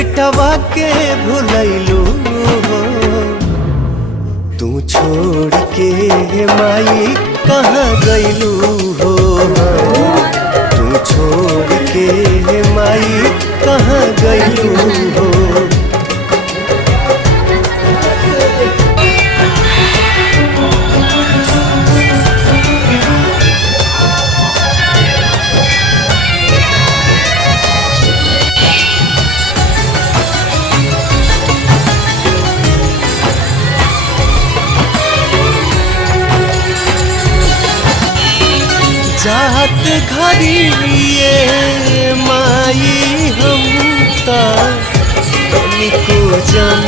बेटवा के भुलैलू हो। तू छोड़ के माई कहाँ गैलू हो। तू छोड़ के माई कहाँ गैलू हो। जात घरिए माई हम तनिको जन